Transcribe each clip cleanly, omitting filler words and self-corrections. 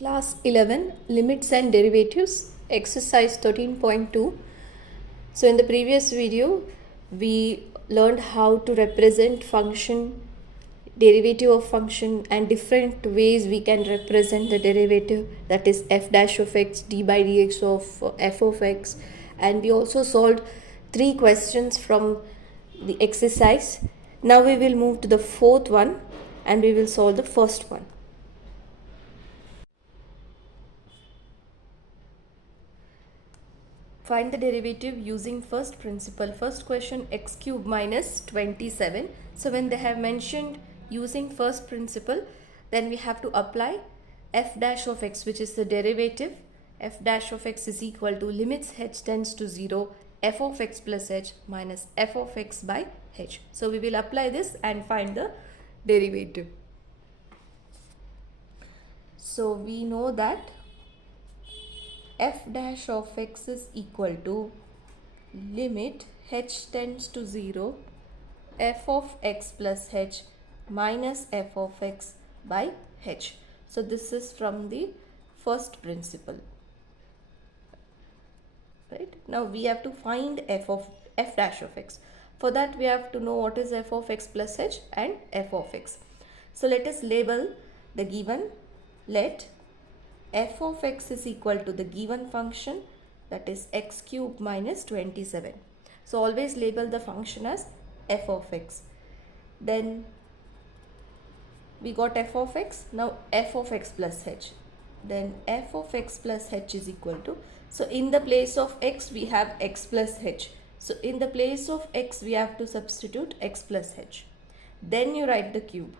Class 11 Limits and Derivatives Exercise 13.2. So in the previous video we learned how to represent function, derivative of function, and different ways we can represent the derivative, that is f dash of x, d by dx of f of x, and we also solved 3 questions from the exercise. Now we will move to the fourth one and we will solve the first one. Find the derivative using first principle. First question, x cube minus 27. So when they have mentioned using first principle, then we have to apply f dash of x, which is the derivative. F dash of x is equal to limits h tends to 0 f of x plus h minus f of x by h. So we will apply this and find the derivative. So we know that f dash of x is equal to limit h tends to 0 f of x plus h minus f of x by h. So this is from the first principle. Right? Now we have to find f dash of x. For that we have to know what is f of x plus h and f of x. So let us label the given. Let f of x is equal to the given function, that is x cube minus 27. So always label the function as f of x. Then we got f of x. Now f of x plus h. Then f of x plus h is equal to, so in the place of x we have x plus h. So in the place of x we have to substitute x plus h. Then you write the cube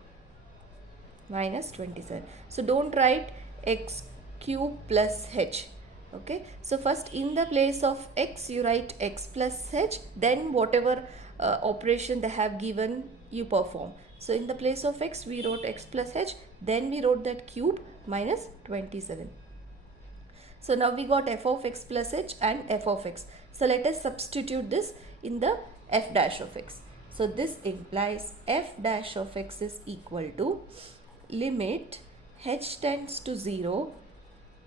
minus 27. So don't write x cube plus h. Okay, so first in the place of x you write x plus h, then whatever operation they have given you perform. So in the place of x we wrote x plus h, then we wrote that cube minus 27. So now we got f of x plus h and f of x. So let us substitute this in the f dash of x. So this implies f dash of x is equal to limit h tends to 0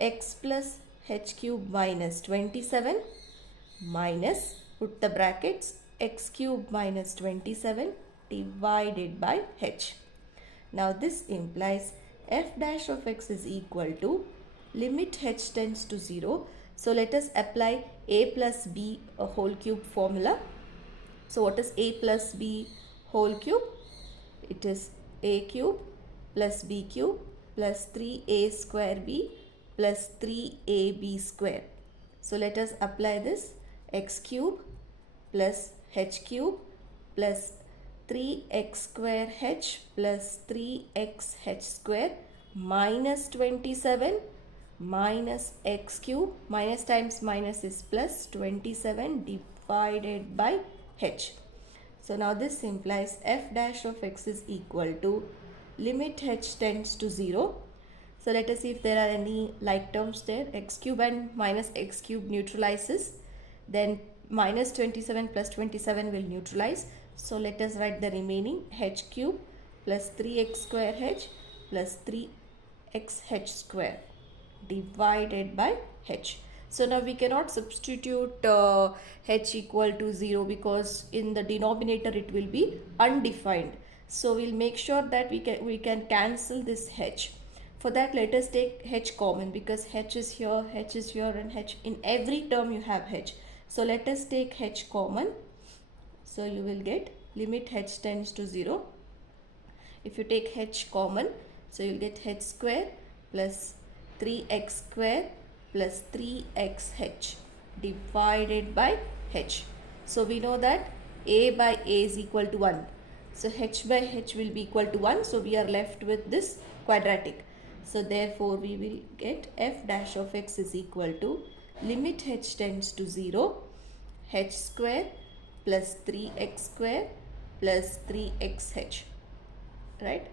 x plus h cube minus 27 minus, put the brackets, x cube minus 27 divided by h. Now this implies f dash of x is equal to limit h tends to 0. So let us apply a plus b a whole cube formula. So what is a plus b whole cube? It is a cube plus b cube plus 3a square b plus 3ab square. So let us apply this, x cube plus h cube plus 3x square h plus 3x h square minus 27 minus x cube, minus times minus is plus, 27 divided by h. So now this implies f dash of x is equal to limit h tends to 0. So let us see if there are any like terms there. X cube and minus x cube neutralizes. Then minus 27 plus 27 will neutralize. So let us write the remaining, h cube plus 3x square h plus 3x h square divided by h. So now we cannot substitute h equal to 0 because in the denominator it will be undefined. So we'll make sure that we can cancel this h. For that let us take h common, because h is here, and h in every term you have h. So let us take h common. So you will get limit h tends to 0. If you take h common, so you will get h square plus 3x square plus 3xh divided by h. So we know that a by a is equal to 1. So h by h will be equal to 1. So we are left with this quadratic. So therefore we will get f dash of x is equal to limit h tends to 0 h square plus 3x square plus 3xh. Right?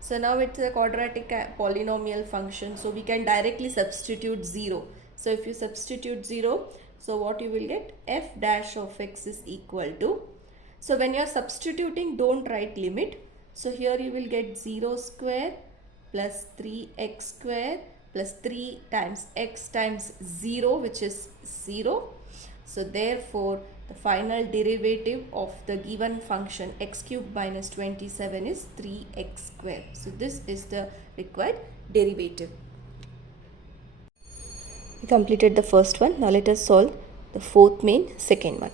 So now it's a quadratic polynomial function. So we can directly substitute 0. So if you substitute 0, so what you will get? F dash of x is equal to. So when you are substituting, don't write limit. So here you will get 0 square plus 3x square plus 3 times x times 0, which is 0. So therefore the final derivative of the given function x cube minus 27 is 3x square. So this is the required derivative. We completed the first one. Now let us solve the fourth main second one.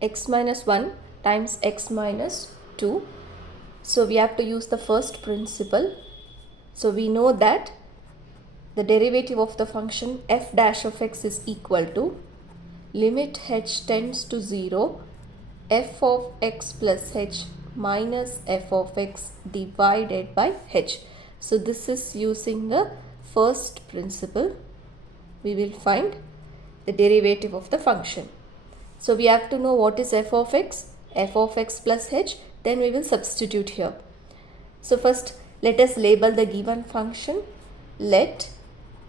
X minus 1 times x minus 2. So we have to use the first principle. So we know that the derivative of the function f dash of x is equal to limit h tends to 0 f of x plus h minus f of x divided by h. So this is using the first principle. We will find the derivative of the function. So we have to know what is f of x plus h, then we will substitute here. So first let us label the given function. Let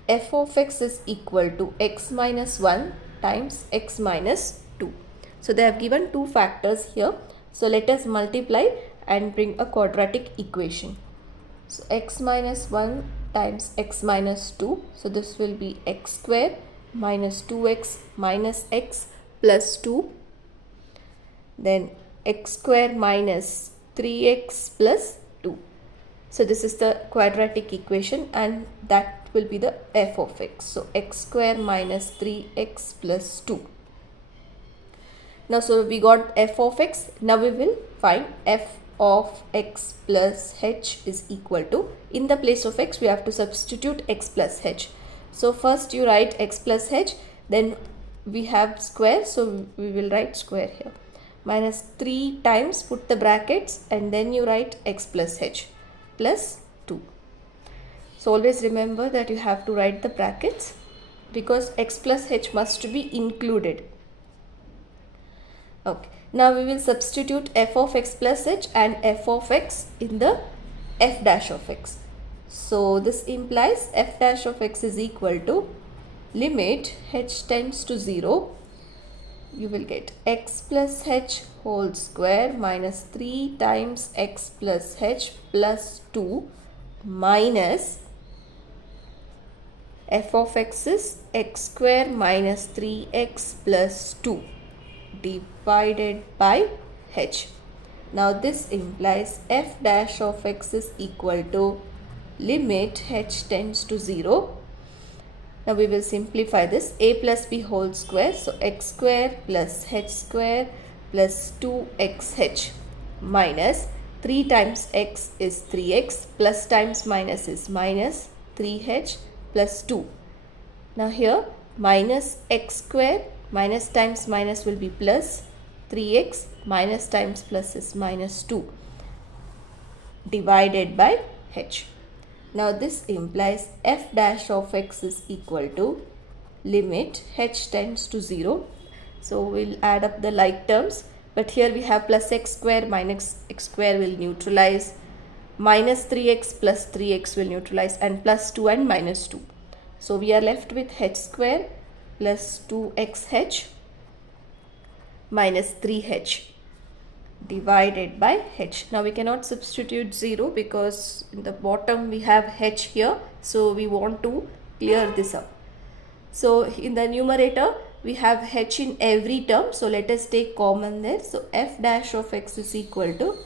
f of x is equal to x minus 1 times x minus 2. So they have given two factors here. So let us multiply and bring a quadratic equation. So x minus 1 times x minus 2. So this will be x square minus 2x minus x plus 2. Then x square minus 3x plus 2. So this is the quadratic equation and that will be the f of x. So x square minus 3x plus 2. Now so we got f of x. Now we will find f of x plus h is equal to, in the place of x we have to substitute x plus h. So first you write x plus h, then we have square, so we will write square here. Minus 3 times, put the brackets, and then you write x plus h plus 2. So always remember that you have to write the brackets because x plus h must be included. Okay. Now we will substitute f of x plus h and f of x in the f dash of x. So this implies f dash of x is equal to limit h tends to 0. You will get x plus h whole square minus 3 times x plus h plus 2 minus f of x is x square minus 3x plus 2 divided by h. Now this implies f dash of x is equal to limit h tends to 0. Now we will simplify this. A plus b whole square. So x square plus h square plus 2xh minus 3 times x is 3x plus times minus is minus 3h plus 2. Now here minus x square minus times minus will be plus 3x minus times plus is minus 2 divided by h. Now this implies f dash of x is equal to limit h tends to 0. So we'll add up the like terms, but here we have plus x square minus x square will neutralize, minus 3x plus 3x will neutralize, and plus 2 and minus 2. So we are left with h square plus 2xh minus 3h divided by h. Now we cannot substitute 0 because in the bottom we have h here, so we want to clear this up. So in the numerator we have h in every term, so let us take common there. So f dash of x is equal to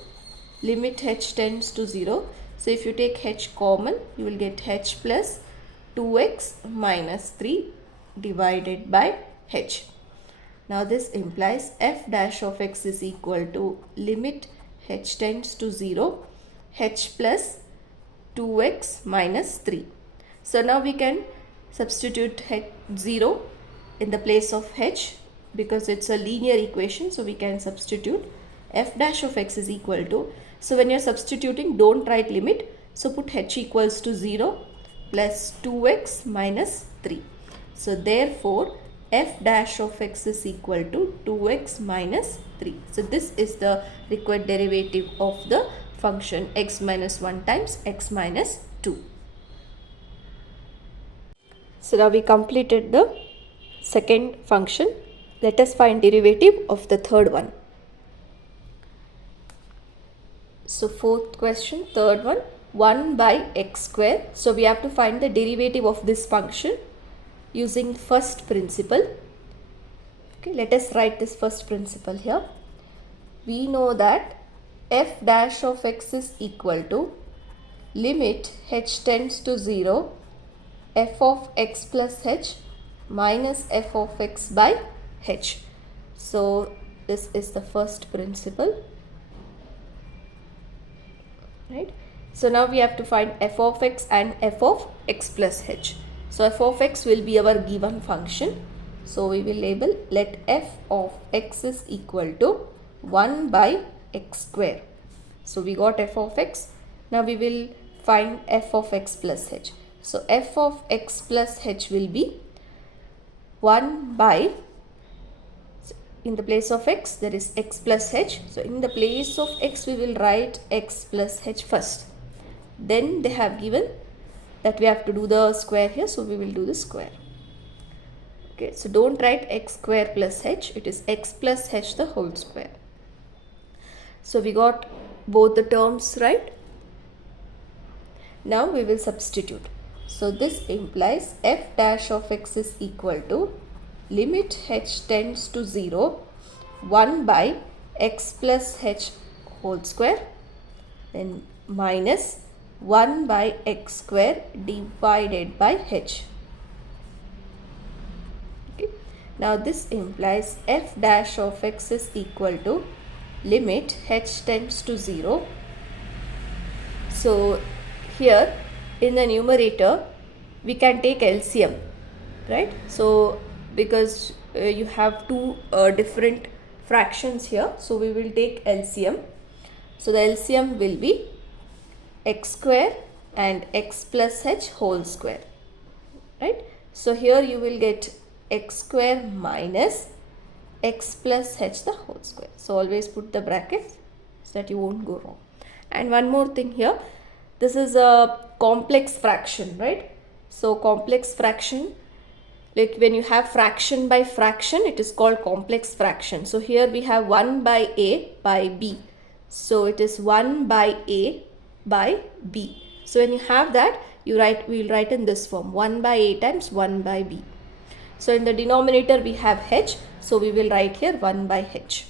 limit h tends to 0. So if you take h common, you will get h plus 2x minus 3 divided by h. Now this implies f dash of x is equal to limit h tends to 0, h plus 2x minus 3. So now we can substitute h 0 in the place of h because it's a linear equation. So we can substitute f dash of x is equal to, so when you're substituting, don't write limit. So put h equals to 0 plus 2x minus 3. So therefore f dash of x is equal to 2x minus 3. So this is the required derivative of the function x minus 1 times x minus 2. So now we completed the second function. Let us find derivative of the third one. So fourth question, third one. 1 by x square. So we have to find the derivative of this function using first principle. Okay, let us write this first principle here. We know that f dash of x is equal to limit h tends to 0 f of x plus h minus f of x by h. So this is the first principle, right? So now we have to find f of x and f of x plus h. So f of x will be our given function. So we will label let f of x is equal to 1 by x square. So we got f of x. Now we will find f of x plus h. So f of x plus h will be 1 by, in the place of x there is x plus h. So in the place of x we will write x plus h first. Then they have given that we have to do the square here, so we will do the square. Okay, so don't write x square plus h, it is x plus h the whole square. So we got both the terms right. Now we will substitute. So this implies f dash of x is equal to limit h tends to 0 1 by x plus h whole square, then minus 1 by x square divided by h. Okay. Now this implies f dash of x is equal to limit h tends to 0. So here in the numerator we can take LCM, right? So because you have two different fractions here, so we will take LCM. So the LCM will be x square and x plus h whole square, right? So here you will get x square minus x plus h the whole square. So always put the brackets so that you won't go wrong. And one more thing here, this is a complex fraction, right? So complex fraction, like when you have fraction by fraction, it is called complex fraction. So here we have 1 by a by b. So it is 1 by a by b. So when you have that, we will write in this form, 1 by a times 1 by b. So in the denominator we have h, so we will write here 1 by h.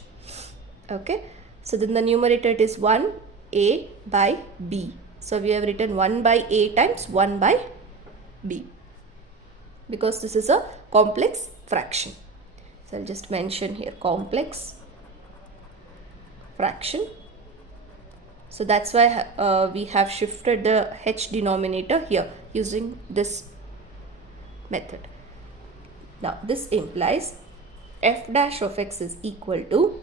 Okay, so then the numerator it is 1 a by b. So we have written 1 by a times 1 by b, because this is a complex fraction. So I'll just mention here complex fraction. So that's why we have shifted the h denominator here using this method. Now this implies f dash of x is equal to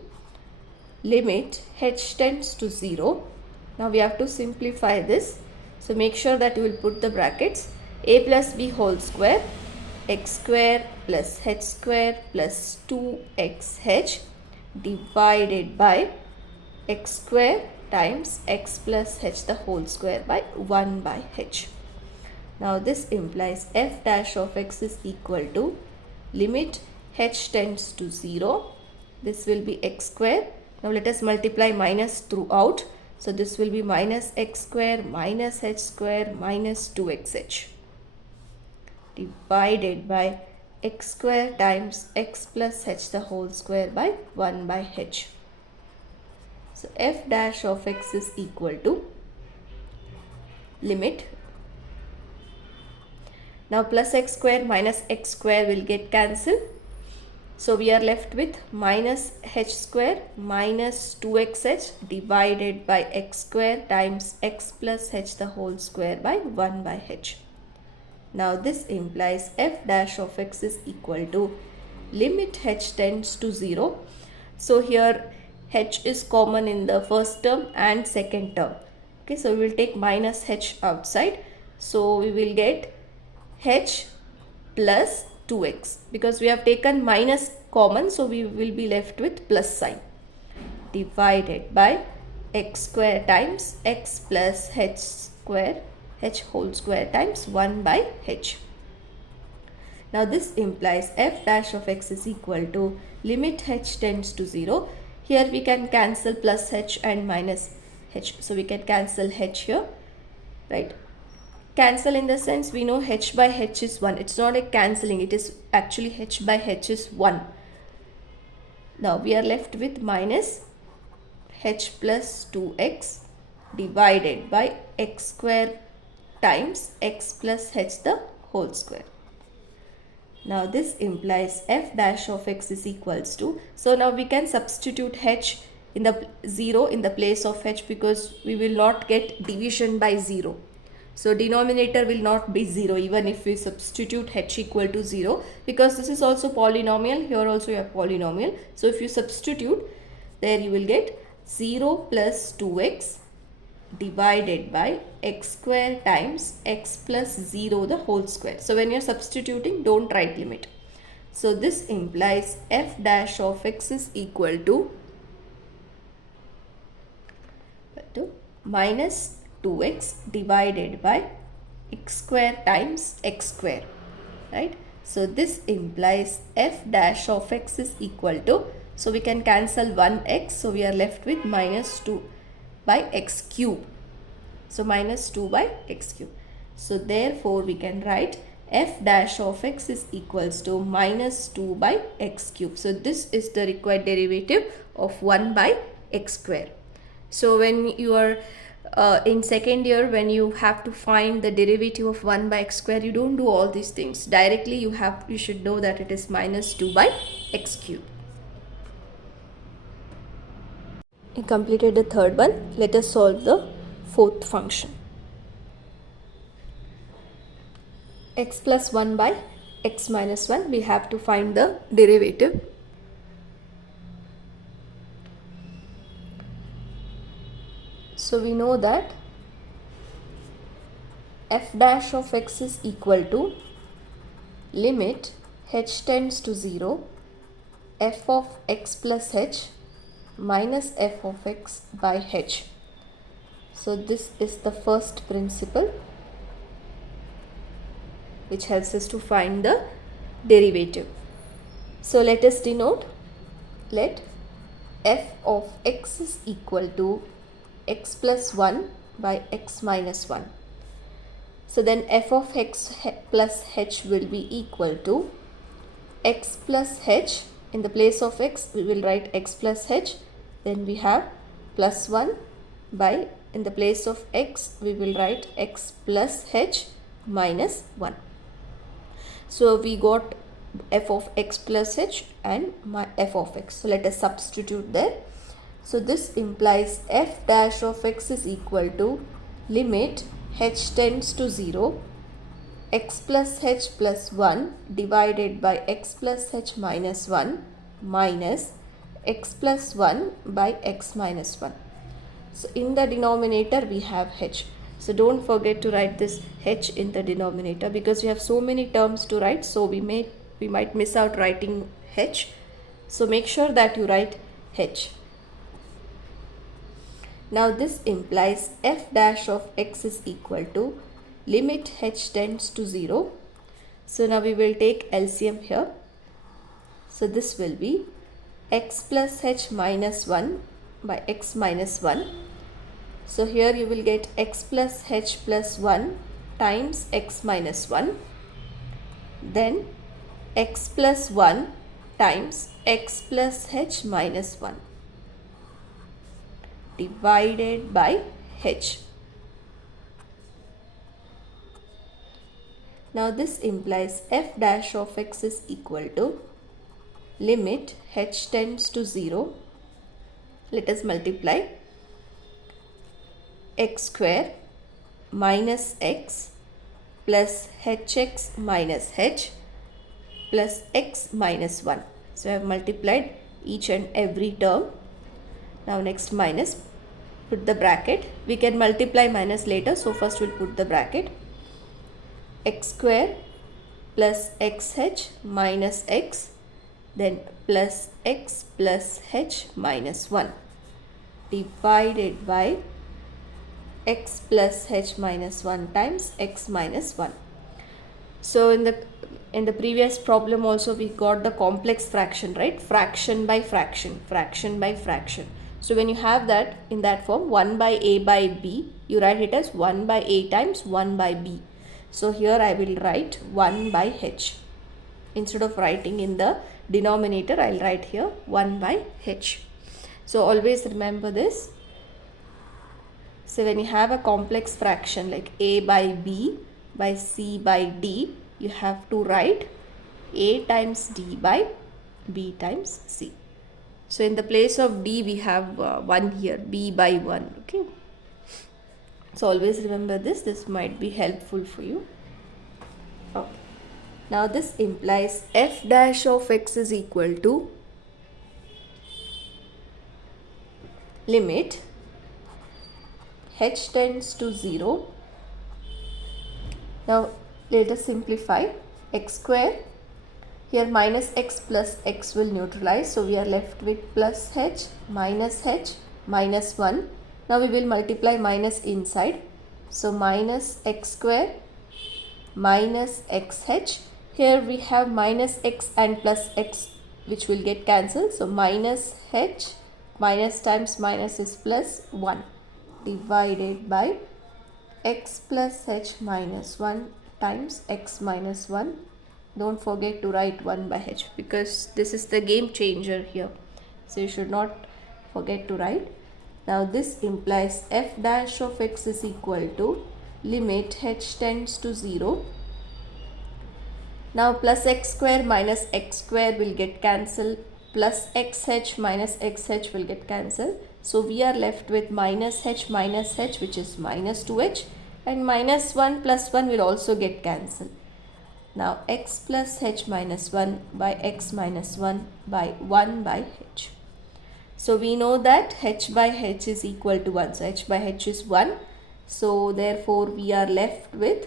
limit h tends to 0. Now we have to simplify this. So make sure that you will put the brackets. A plus b whole square x square plus h square plus 2xh divided by x square times x plus h the whole square by 1 by h. Now this implies f dash of x is equal to limit h tends to 0. This will be x square. Now let us multiply minus throughout. So this will be minus x square minus h square minus 2xh divided by x square times x plus h the whole square by 1 by h. So f dash of x is equal to limit. Now plus x square minus x square will get cancelled. So we are left with minus h square minus 2xh divided by x square times x plus h the whole square by 1 by h. Now this implies f dash of x is equal to limit h tends to 0. So here h is common in the first term and second term. Okay, so we will take minus h outside. So we will get h plus 2x, because we have taken minus common, so we will be left with plus sign, divided by x square times x plus h square h whole square times 1 by h. Now this implies f dash of x is equal to limit h tends to 0. Here we can cancel plus h and minus h, so we can cancel h here. right? Cancel in the sense we know h by h is 1. It's not a cancelling, it is actually h by h is 1. Now we are left with minus h plus 2x divided by x square times x plus h the whole square. Now this implies f dash of x is equals to, so now we can substitute h in the 0 in the place of h because we will not get division by 0. So denominator will not be 0 even if we substitute h equal to 0, because this is also polynomial, here also you have polynomial. So if you substitute, there you will get 0 plus 2x divided by x square times x plus 0 the whole square. So when you are substituting, don't write limit. So this implies f dash of x is equal to minus 2x divided by x square times x square, right? So this implies f dash of x is equal to, so we can cancel 1x, so we are left with minus 2 by x cube. So minus 2 by x cube. So therefore we can write f dash of x is equals to minus 2 by x cube. So this is the required derivative of 1 by x square. So when you are in second year, when you have to find the derivative of 1 by x square, you don't do all these things. Directly you should know that it is minus 2 by x cube. We completed the third one. Let us solve the fourth function. X plus 1 by x minus 1. We have to find the derivative. So we know that f dash of x is equal to limit h tends to 0 f of x plus h minus f of x by h. So this is the first principle which helps us to find the derivative. So let us denote, let f of x is equal to x plus 1 by x minus 1. So then f of x plus h will be equal to x plus h. In the place of x we will write x plus h, then we have plus 1 by, in the place of x we will write x plus h minus 1. So we got f of x plus h and my f of x. So let us substitute there. So this implies f dash of x is equal to limit h tends to 0 x plus h plus 1 divided by x plus h minus 1 minus x plus 1 by x minus 1. So in the denominator we have h. So don't forget to write this h in the denominator because we have so many terms to write, so we might miss out writing h. So make sure that you write h. Now this implies f dash of x is equal to limit h tends to 0. So now we will take LCM here. So this will be x plus h minus 1 by x minus 1. So here you will get x plus h plus 1 times x minus 1. Then x plus 1 times x plus h minus 1 divided by h. Now this implies f dash of x is equal to limit h tends to 0. Let us multiply x square minus x plus hx minus h plus x minus 1. So I have multiplied each and every term. Now next minus, put the bracket. We can multiply minus later, so first we'll put the bracket. X square plus xh minus x, then plus x plus h minus 1 divided by x plus h minus 1 times x minus 1. So in the previous problem also we got the complex fraction, right? Fraction by fraction, fraction by fraction. So when you have that in that form, 1 by a by b, you write it as 1 by a times 1 by b. So here I will write 1 by h. Instead of writing in the denominator, I'll write here 1 by h. So always remember this. So when you have a complex fraction like a by b by c by d, you have to write a times d by b times c. So in the place of d, we have 1 here, b by 1. Okay. So always remember this. This might be helpful for you. Okay. Now this implies f dash of x is equal to limit h tends to 0. Now let us simplify. X square, here minus x plus x will neutralize, so we are left with plus h, minus 1. Now we will multiply minus inside, so minus x square minus xh. Here we have minus x and plus x which will get cancelled, so minus h, minus times minus is plus 1, divided by x plus h minus 1 times x minus 1. Don't forget to write 1 by h, because this is the game changer here, so you should not forget to write. Now this implies f dash of x is equal to limit h tends to 0. Now plus x square minus x square will get cancelled, plus xh minus xh will get cancelled. So we are left with minus h which is minus 2h, and minus 1 plus 1 will also get cancelled. Now x plus h minus 1 by x minus 1 by 1 by h. So we know that h by h is equal to 1. So h by h is 1. So therefore we are left with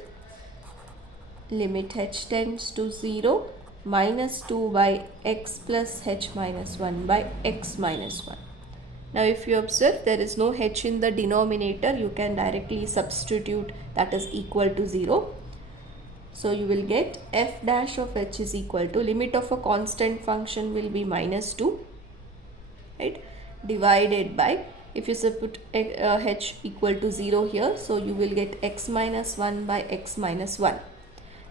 limit h tends to 0 minus 2 by x plus h minus 1 by x minus 1. Now if you observe, there is no h in the denominator, you can directly substitute that is equal to 0. So you will get f dash of h is equal to limit of a constant function will be minus 2, right, divided by, if you put h equal to 0 here, so you will get x minus 1 by x minus 1.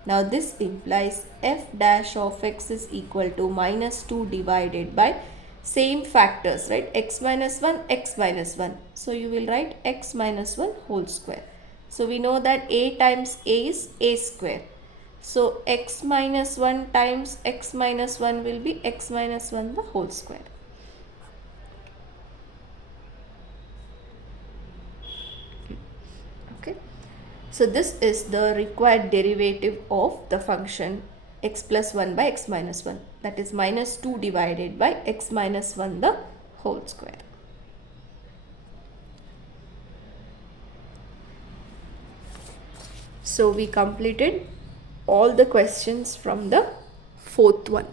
Now this implies f dash of x is equal to minus 2 divided by same factors, right, x minus 1, x minus 1. So you will write x minus 1 whole square. So we know that a times a is a square. So x minus 1 times x minus 1 will be x minus 1 the whole square. Okay. So this is the required derivative of the function x plus 1 by x minus 1, that is minus 2 divided by x minus 1 the whole square. So we completed all the questions from the fourth one.